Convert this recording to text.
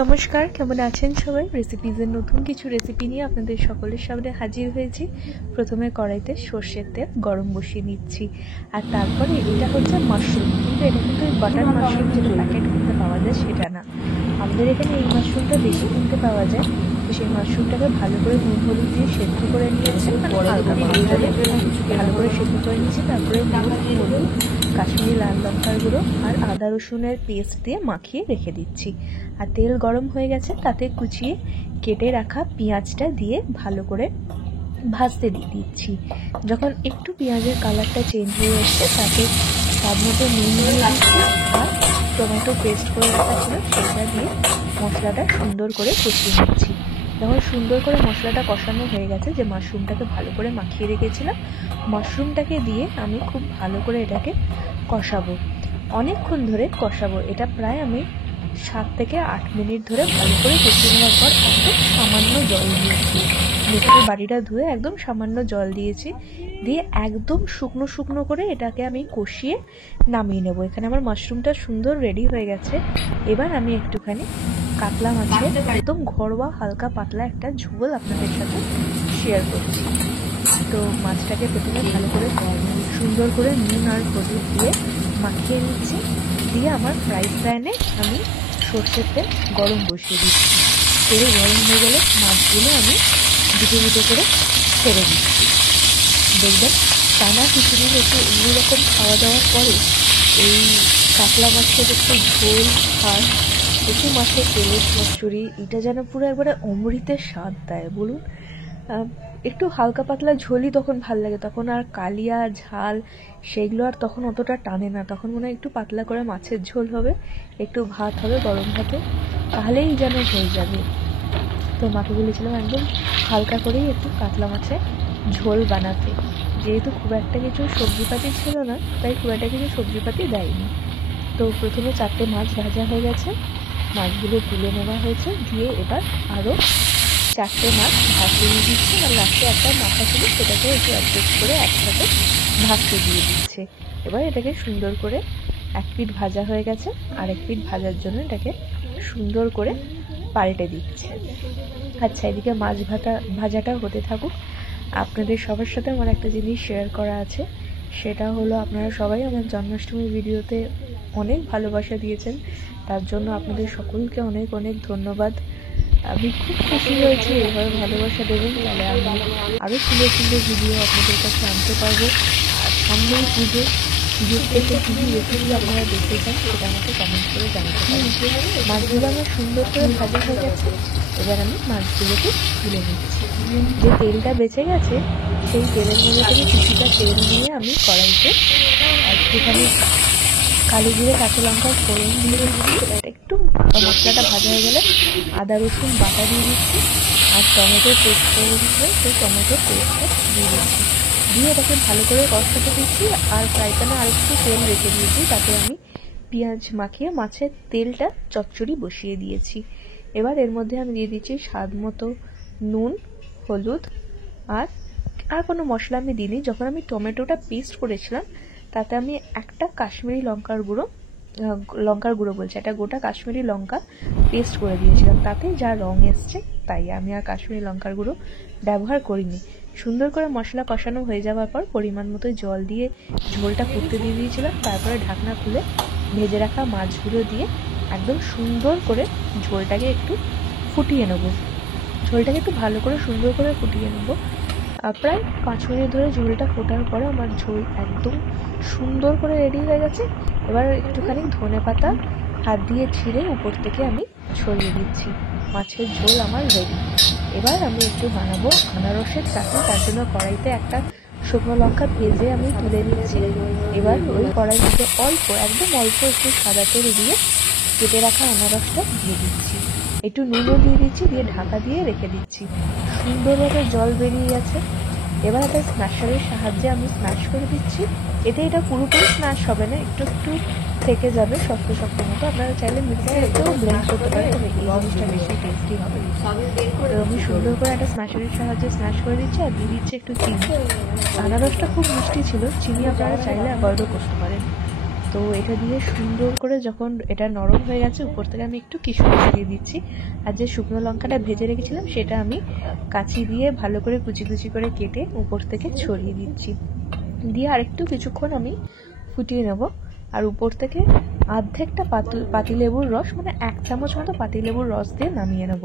নমস্কার, কেমন আছেন সবাই? রেসিপিজের নতুন কিছু রেসিপি নিয়ে আপনাদের সকলের সামনে হাজির হয়েছি। প্রথমে কড়াইতে সর্ষের তেল গরম বসিয়ে নিচ্ছি, আর তারপরে এটা হচ্ছে মাশরুম, কিন্তু এটা কিন্তু ওই বাটার মাশরুম যেটা প্যাকেট কিনতে পাওয়া যায় সেটা না। আমাদের এখানে এই মাশরুমটা বেশি কিনতে পাওয়া যায়। তো সেই মাশরুমটাকে ভালো করে নুন হলুদ দিয়ে সেদ্ধ করে নিয়েছি, হালকা ভালো করে সেদ্ধ করে নিয়েছি। তারপরে নুন হলুদ, কাশ্মীরি লাল লঙ্কার গুঁড়ো আর আদা রসুনের পেস্ট দিয়ে মাখিয়ে রেখে দিচ্ছি। আর তেল গরম হয়ে গেছে, তাতে কুচিয়ে কেটে রাখা পেঁয়াজটা দিয়ে ভালো করে ভাজতে দিয়ে দিচ্ছি। যখন একটু পেঁয়াজের কালারটা চেঞ্জ হয়ে আসছে, তাতে স্বাদ মতো নুন দিয়ে দিচ্ছি আর টমেটো পেস্ট করে রাখা ছিল সেটা দিয়ে মশলাটা সুন্দর করে কষিয়ে নিচ্ছি। যখন সুন্দর করে মশলাটা কষানো হয়ে গেছে, যে মাশরুমটাকে ভালো করে মাখিয়ে রেখেছিলাম, মাশরুমটাকে দিয়ে আমি খুব ভালো করে এটাকে কষাবো, অনেকক্ষণ ধরে কষাবো। এটা প্রায় আমি 7 থেকে 8 মিনিট ধরে ভালো করে কষিয়ে নেওয়ার পর একদম সামান্য জল দিয়েছি। মেথির বাটিটা ধুয়ে একদম সামান্য জল দিয়েছি, দিয়ে একদম শুকনো শুকনো করে এটাকে আমি কষিয়ে নামিয়ে নেব। এখানে আমার মাশরুমটা সুন্দর রেডি হয়ে গেছে। এবার আমি একটুখানি কাতলা মাছের একদম ঘরোয়া হালকা পাতলা একটা ঝোল আপনাদের সাথে শেয়ার করছি। তো মাছটাকে প্রথমে ভালো করে সুন্দর করে নুন আর হলুদ দিয়ে মাখিয়ে নিচ্ছি, দিয়ে আমার ফ্রাই প্যানে আমি সর্ষের তেল গরম বসিয়ে দিচ্ছি। তেল গরম হয়ে গেলে মাছগুলো আমি দুটো দুটো করে ছেড়ে দিচ্ছি। দেখবেন টানা খিচুড়ির একটু অন্যরকম খাওয়া দাওয়ার পরে এই কাতলা মাছের একটু ঝোল আর একটু মাছের তেলের চচ্চড়ি, এটা যেন পুরো একবারে অমৃতের স্বাদ দেয়। বলুন, একটু হালকা পাতলা ঝোলই তখন ভাল লাগে, তখন আর কালিয়া ঝাল সেগুলো আর তখন অতটা টানে না। তখন মনে হয় একটু পাতলা করে মাছের ঝোল হবে, একটু ভাত হবে গরম ভাতে, তাহলেই যেন হয়ে যাবে। তো মাকে বলেছিলাম একদম হালকা করেই একটু কাতলা মাছের ঝোল বানাতে। যেহেতু খুব একটা কিছু সবজিপাতি ছিল না, তাই খুব একটা কিছু সবজিপাতি দেয়নি। তো প্রথমে 4টে মাছ ভাজা হয়ে গেছে, মাছগুলো তুলে নেওয়া হয়েছে, দিয়ে এবার আরও 4টে মাছ ভাজতে দিয়ে দিচ্ছে। আর লাস্টে একটা মাথা ছিল, সেটাকে একটু অ্যাডজাস্ট করে একসাথে ভাজতে দিয়ে দিচ্ছে। এবার এটাকে সুন্দর করে এক পিঠ ভাজা হয়ে গেছে, আর এক পিঠ ভাজার জন্য এটাকে সুন্দর করে পাল্টে দিচ্ছে। আচ্ছা, এদিকে মাছ ভাজাটা হতে থাকুক। আপনাদের সবার সাথে আমার একটা জিনিস শেয়ার করা আছে, সেটা হলো আপনারা সবাই আমার জন্মাষ্টমী ভিডিওতে অনেক ভালোবাসা দিয়েছেন, তার জন্য আপনাদের সকলকে অনেক অনেক ধন্যবাদ। আমি খুব খুশি হয়েছি এভাবে ভালোবাসা দেবেন, তাহলে আমি আরও সুন্দর সুন্দর ভিডিও আপনাদের কাছে আনতে পারবো। আর সামনেই পুজো থেকে কী কী রেসিপি আপনারা দেখতে চান সেটা আমাকে কমেন্ট করে জানাতে পারেন। মাছগুলো আমার সুন্দর করে ভাজা হয়ে গেছে, এবার আমি মাছগুলোকে তুলে নিচ্ছি। যে তেলটা বেঁচে গেছে, সেই তেলের মধ্যে থেকে কিছুটা তেল নিয়ে আমি কড়াইতে একটুখানি কালো জিরে কাঁচা লঙ্কার ফোড়ন দিয়ে দিচ্ছি। এটা একটু মশলাটা ভাজা হয়ে গেলে আদা রসুন বাটা দিয়ে দিচ্ছি, আর টমেটোর পেস্ট করে দিচ্ছি, সেই টমেটোর পেস্টটা দিয়ে দিচ্ছি, দিয়ে এটাকে ভালো করে কষাতে দিচ্ছি। আর ফ্রাই প্যানে আর একটু তেল রেখে দিয়েছি, তাতে আমি পেঁয়াজ মাখিয়ে মাছের তেলটা চচ্চড়ি বসিয়ে দিয়েছি। এবার এর মধ্যে আমি দিয়ে দিচ্ছি স্বাদ মতো নুন, হলুদ, আর কোনো মশলা আমি দিইনি। যখন আমি টমেটোটা পেস্ট করেছিলাম, তাতে আমি একটা কাশ্মীরি লঙ্কার গুঁড়ো বলছি, একটা গোটা কাশ্মীরি লঙ্কা পেস্ট করে দিয়েছিলাম, তাতে যা রং এসছে তাই। আমি আর কাশ্মীরি লঙ্কার গুঁড়ো ব্যবহার করিনি। সুন্দর করে মশলা কষানো হয়ে যাওয়ার পর পরিমাণ মতো জল দিয়ে ঝোলটা ফুটতে দিয়ে দিয়েছিলাম। তারপরে ঢাকনা খুলে ভেজে রাখা মাছগুলো দিয়ে একদম সুন্দর করে ঝোলটাকে একটু ফুটিয়ে নেবো। ঝোলটাকে একটু ভালো করে সুন্দর করে ফুটিয়ে নেবো। প্রায় 5 মিনিট ধরে ঝোলটা ফোটার পরে আমার ঝোল একদম সুন্দর করে রেডি হয়ে গেছে। এবার একটুখানি ধনেপাতা হাত দিয়ে ছিঁড়ে উপর থেকে আমি ছড়িয়ে দিচ্ছি। মাছের ঝোল আমার রেডি। এবার আমি একটু বানাবো আনারসের চাটনি, তার জন্য কড়াইতে একটা শুকনো লঙ্কা ভেজে আমি তুলে নিচ্ছি। এবার ওই কড়াইর মধ্যে একদম অল্প একটু সাদা তেল দিয়ে কেটে রাখা আনারসটা দিয়ে দিচ্ছি, একটু নুনও দিয়ে দিচ্ছি, দিয়ে ঢাকা দিয়ে রেখে দিচ্ছি। সুন্দরভাবে জল বেরিয়ে গেছে। এবার একটা স্ম্যাশারের সাহায্যে আমি স্ম্যাশ করে দিচ্ছি। এটা পুরোপুরি স্ম্যাশ হবে না, একটু একটু থেকে যাবে শক্ত শক্ত মতো। আপনারা চাইলে মিক্সারেতেও ব্লেন্ড করতে পারেন, তবে এই জিনিসটা বেশি টেস্টি হবে। তো আমি সুন্দর করে একটা স্ম্যাশারের সাহায্যে স্ম্যাশ করে দিচ্ছি, আর দিয়ে দিচ্ছি একটু চিনি। আনারসটা খুব মিষ্টি ছিল, চিনি আপনারা চাইলে অ্যাভয়েডও করতে পারেন। তো এটা দিয়ে সুন্দর করে যখন এটা নরম হয়ে গেছে, উপর থেকে আমি একটু কিশমিশ দিয়ে দিচ্ছি। আর যে শুকনো লঙ্কাটা ভেজে রেখেছিলাম সেটা আমি কাঁচি দিয়ে ভালো করে কুচি কুচি করে কেটে উপর থেকে ছড়িয়ে দিচ্ছি। দিয়ে আরেকটু কিছুক্ষণ আমি ফুটিয়ে নেব। আর উপর থেকে অর্ধেকটা পাতিলেবুর রস, মানে 1 চামচ মতো পাতিলেবুর রস দিয়ে নামিয়ে নেব।